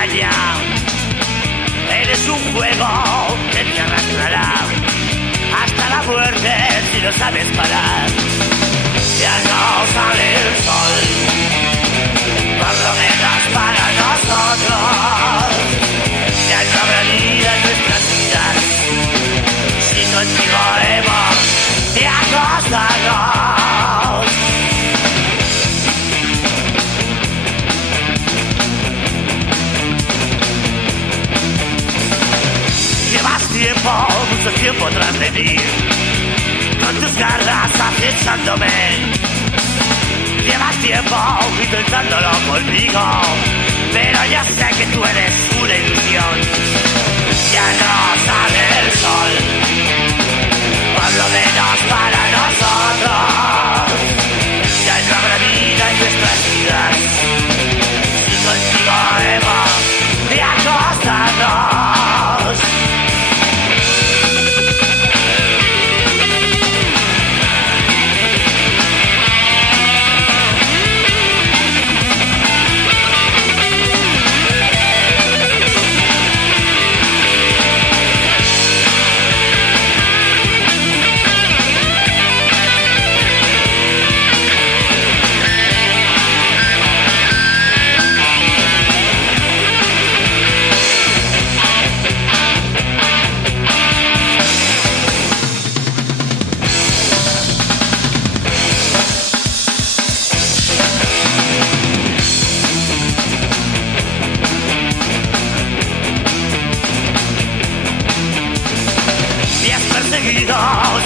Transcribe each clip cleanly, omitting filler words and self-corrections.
engaña. Eres un juego que te arrastrará hasta la muerte si no sabes parar. Ya no sale el sol, por lo menos para nosotros. Ya no habrá vida en nuestras vidas si contigo hemos de acostarnos. Llevas tiempo, mucho tiempo tras de mí, con tus garras acechándome. Llevas tiempo intentándolo conmigo, pero ya sé que tú eres una ilusión. Ya no sale el sol, por lo menos para nosotros. Ya no habrá vida en nuestras vidas si contigo hemos de acostarnos.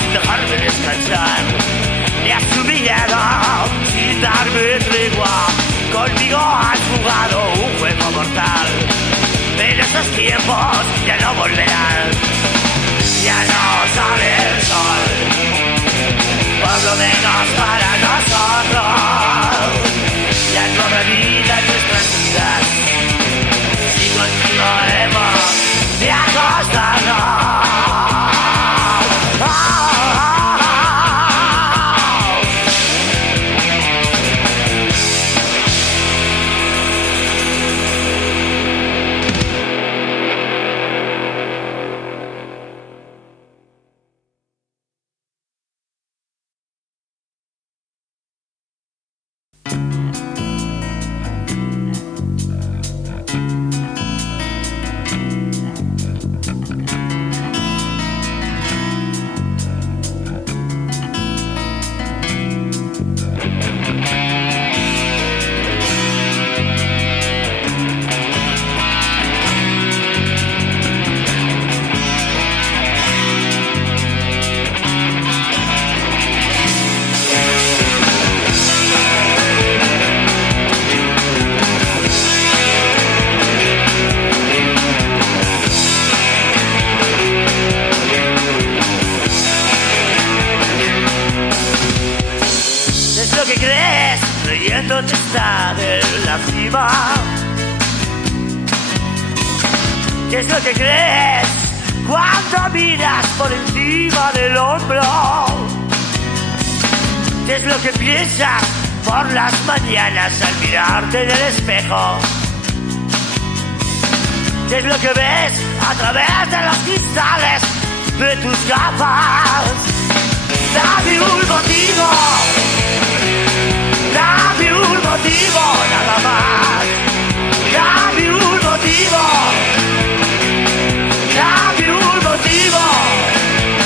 Sin dejarme descansar, me has humillado sin darme tregua. Conmigo has jugado un juego mortal, pero esos tiempos ya no volverán. Ya no sale el sol, por lo menos para nosotros. Ya no habrá vida en nuestras vidas si contigo hemos de acostarnos. ¿Dónde está en la cima? ¿Qué es lo que crees cuando miras por encima del hombro? ¿Qué es lo que piensas por las mañanas al mirarte en el espejo? ¿Qué es lo que ves a través de los cristales de tus gafas? Dame un motivo. Dame un motivo, nada más. Dame un motivo. Dame un motivo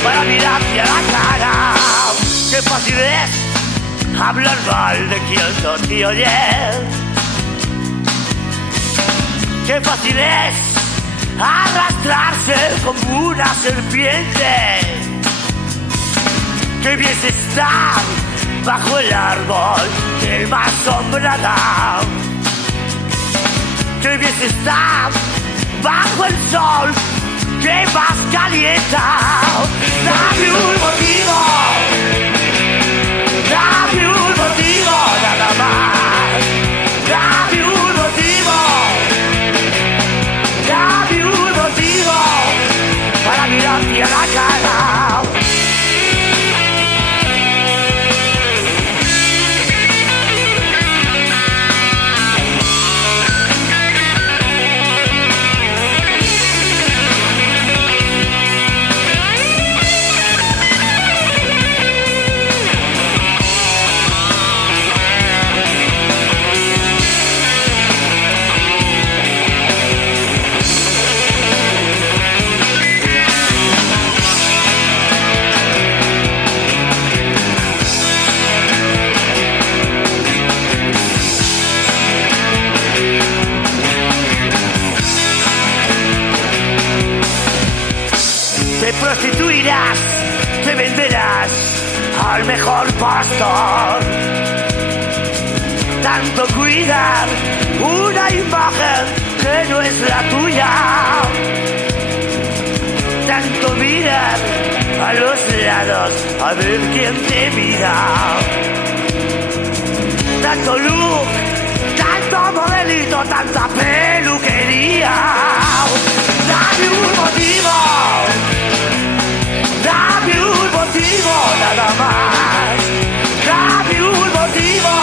para mirarte a la cara. Qué fácil es hablar mal de quien no te oye. Qué fácil es arrastrarse como una serpiente. Qué bien se está bajo el árbol que más sombra da. Qué bien se está bajo el sol que más calienta. Dame un motivo. Dame un motivo, nada más. Dame un motivo. Dame un motivo para mirarte a la cara. por pastor. Tanto cuidar una imagen que no es la tuya. Tanto mirar a los lados a ver quién te mira. Tanto look, tanto modelito, tanta peluquería. Dame un motivo, dame un motivo nada más. Dame un motivo,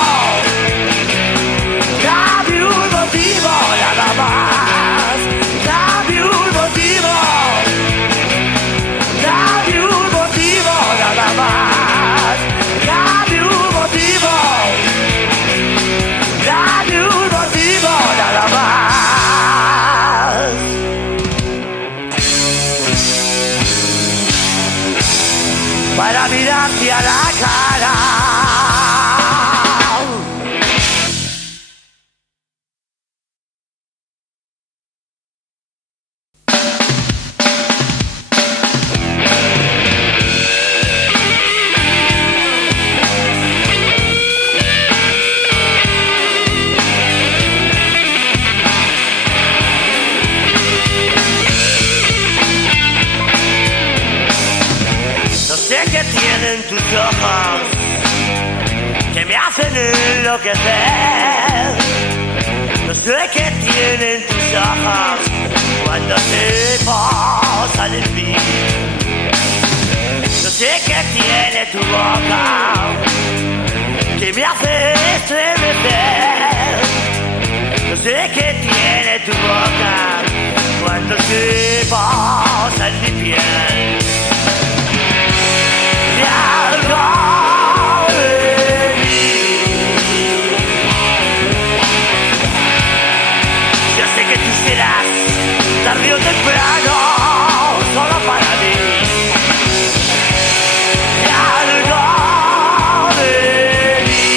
dame un motivo nada más. Dame un motivo, dame un motivo nada más. Dame un motivo, dame un motivo nada más. Para mirarte a la cara. No sé qué tienen tus ojos que me hacen enloquecer. No sé qué tienen tus ojos cuando te posan en mí. No sé qué tiene tu boca que me hace estremecer. No sé qué tiene tu boca cuando se posa en mi piel. Y algo de mí. Yo sé que tú serás tarde o temprano solo para mí. Y algo de mí.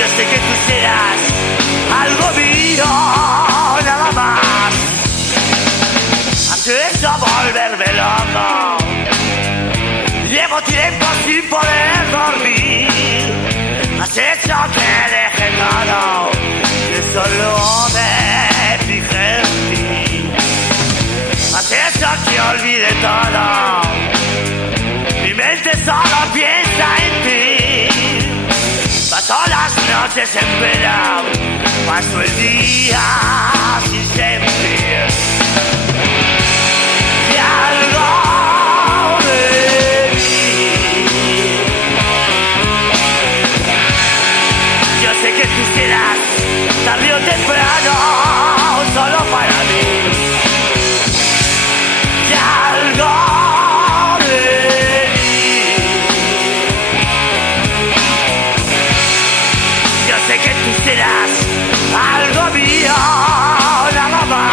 Yo sé que tú serás algo mío, nada más. Has hecho volverme loco. Llevo tiempo sin poder dormir. Has hecho que deje todo, que solo me fije en ti. Has hecho que olvide todo. Mi mente solo piensa en ti. Paso las noches en vela, paso el día sin sentir. Y algo de mí. Yo sé que tú serás tarde o temprano solo para mí. Y algo de mí. Yo sé que tú serás algo mío, nada más.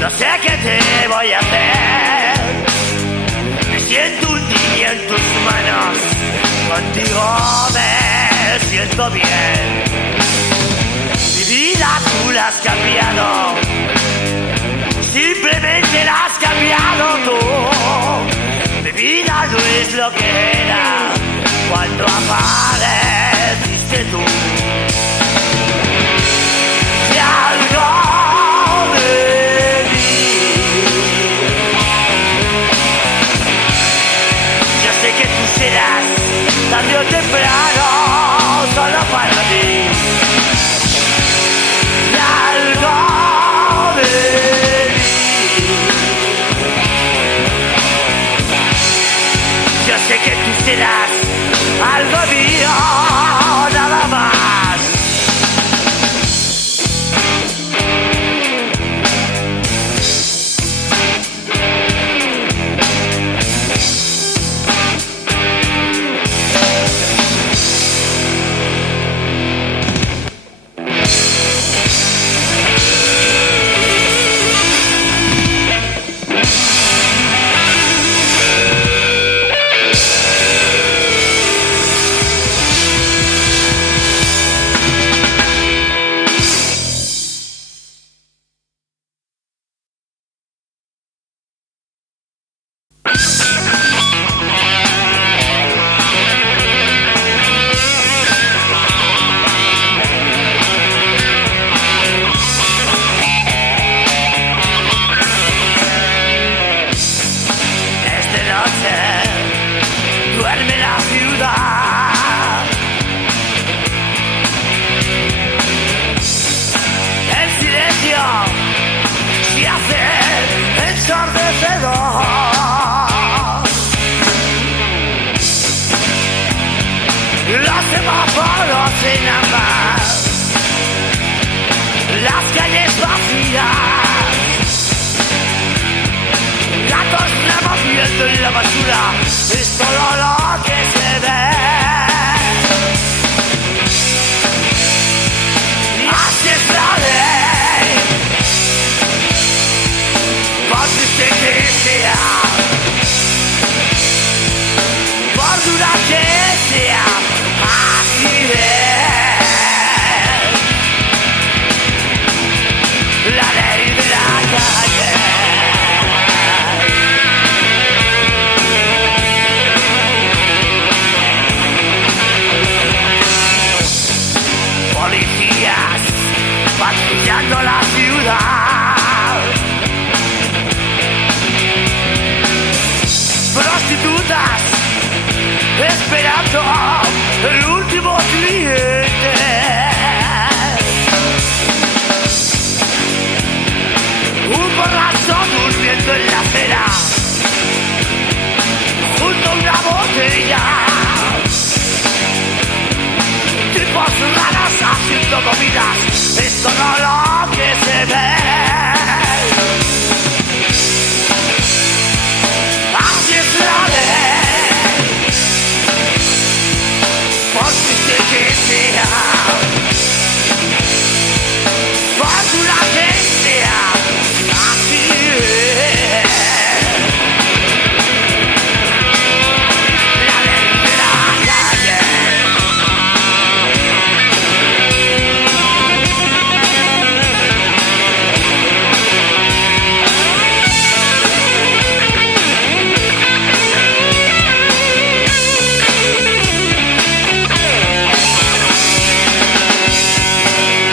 No sé qué te voy a hacer. Me siento un niño en tus manos. Contigo me siento bien. Mi vida tú la has cambiado. Simplemente la has cambiado tú. Mi vida no es lo que era cuando apareciste tú. Y algo de mí. Yo sé que tú serás tarde o temprano solo para mí. Y algo serás algo mío, nada más. Duerme la ciudad, el silencio se hace ensordecedor. Los semáforos en ámbar, las calles vacías, gatos removiendo en la basura, es todo lo que se ve. Así es la ley, consiste que sea, por dura que sea, así es la ley de la calle. Policías patrullando la ciudad, prostitutas esperando el último cliente, un borracho durmiendo en la acera junto a una botella, tipos raros haciendo comidas, es todo lo que se ve. Así es la ley, consiste que sea, por dura que sea, así es la ley de la calle.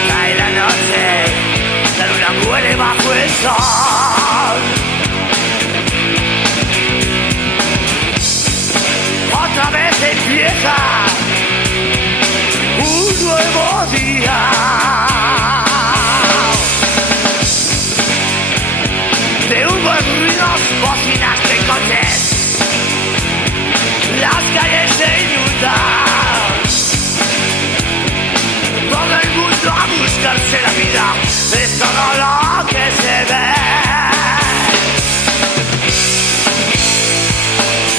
Cae la noche, la luna muere bajo el sol. Otra vez empieza un nuevo día. De humos, ruidos, bocinas de coches, las calles se inundan, todo el mundo a buscarse la vida, es todo lo que se ve.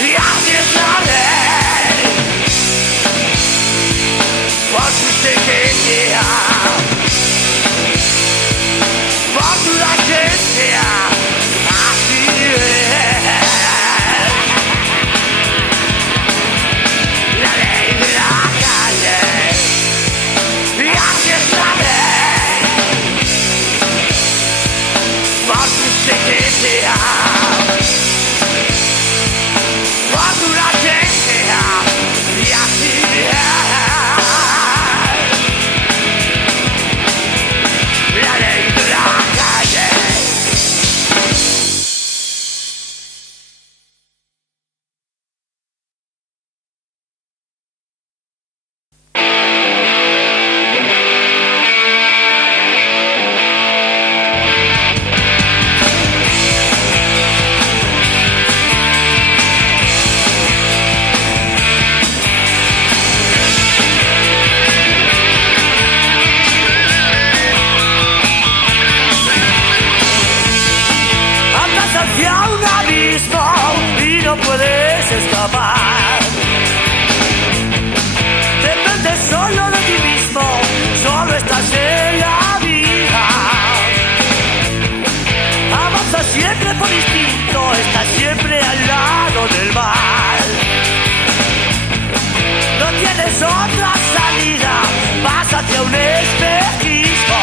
Y así es la ley, consiste que sea. escapar. Depende solo de ti mismo, solo estás en la vida. Avanza siempre por instinto, estás siempre al lado del mal. No tienes otra salida, vas hacia un espejismo.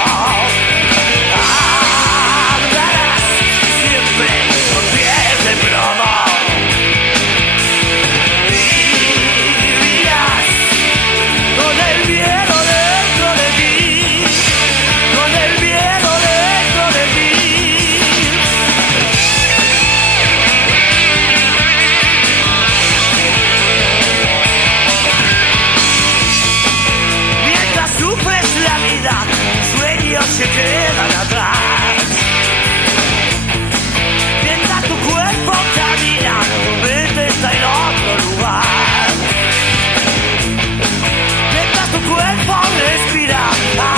Andarás siempre con pies de plomo. Vivirás con el miedo dentro de ti, con el miedo dentro de ti. Mientras sufres la vida, sueños se quedan atrás. Mientras tu cuerpo camina, tu mente está en otro lugar. Mientras tu cuerpo respira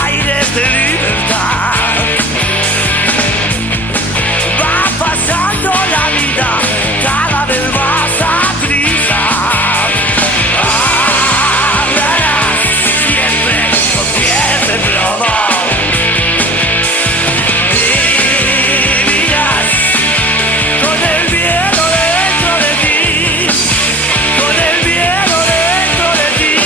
aires de libertad. Va pasando la vida cada vez más a prisa. Andarás siempre con pies de plomo. Vivirás con el miedo dentro de ti, con el miedo dentro de ti.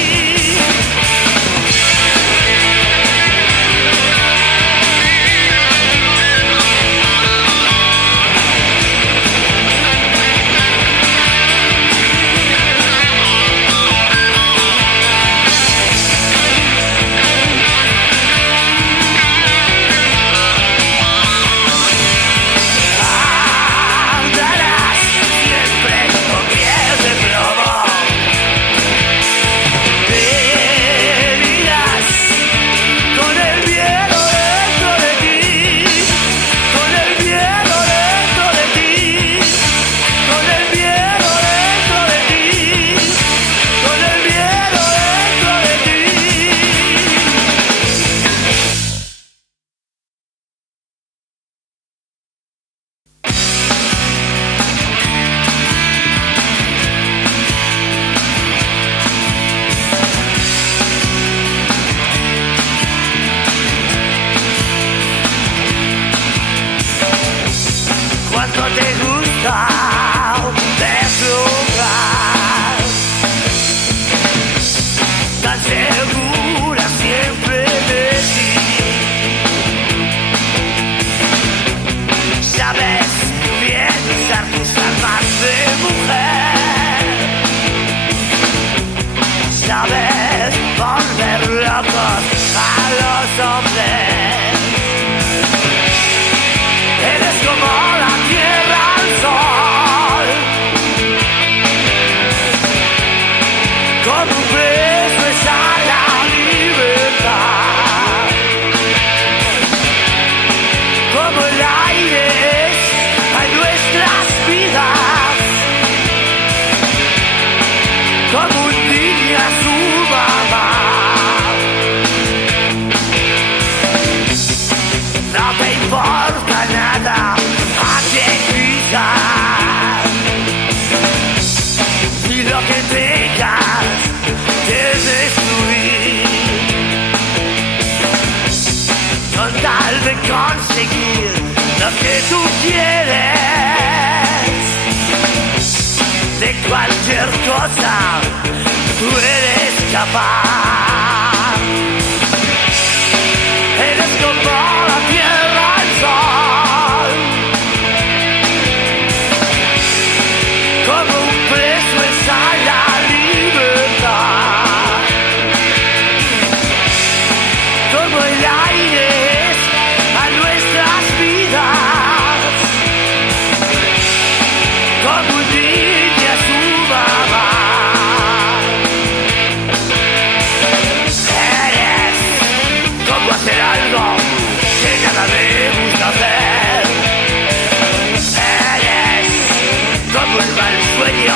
Andarás siempre con pies de plomo. Vivirás con el miedo dentro de ti, con el miedo dentro de ti, con el miedo dentro de ti, con el miedo dentro de ti. Cuando te gusta deslumbrar, tan segura siempre de ti. Sabes bien usar tus armas de mujer. Sabes volver locos a los hombres. Eres como la tierra al sol, como un preso es a la libertad, como el aire es a nuestras vidas, como un niño a su mamá. No te importa nada a quien pisas, y lo que tengas que destruir, con tal de conseguir lo que tú quieres. De cualquier cosa tú eres capaz. Eres como la tierra al sol, como un preso es a la libertad, como el aire es a nuestras vidas, como un niño a su mamá. Eres como hacer algo que nada me gusta hacer. Eres como el mal sueño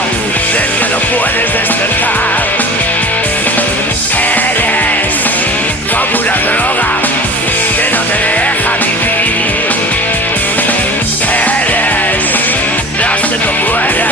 del que no puedes despertar. Eres como una droga que no te deja vivir. Eres la que no muere.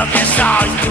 lo que sois.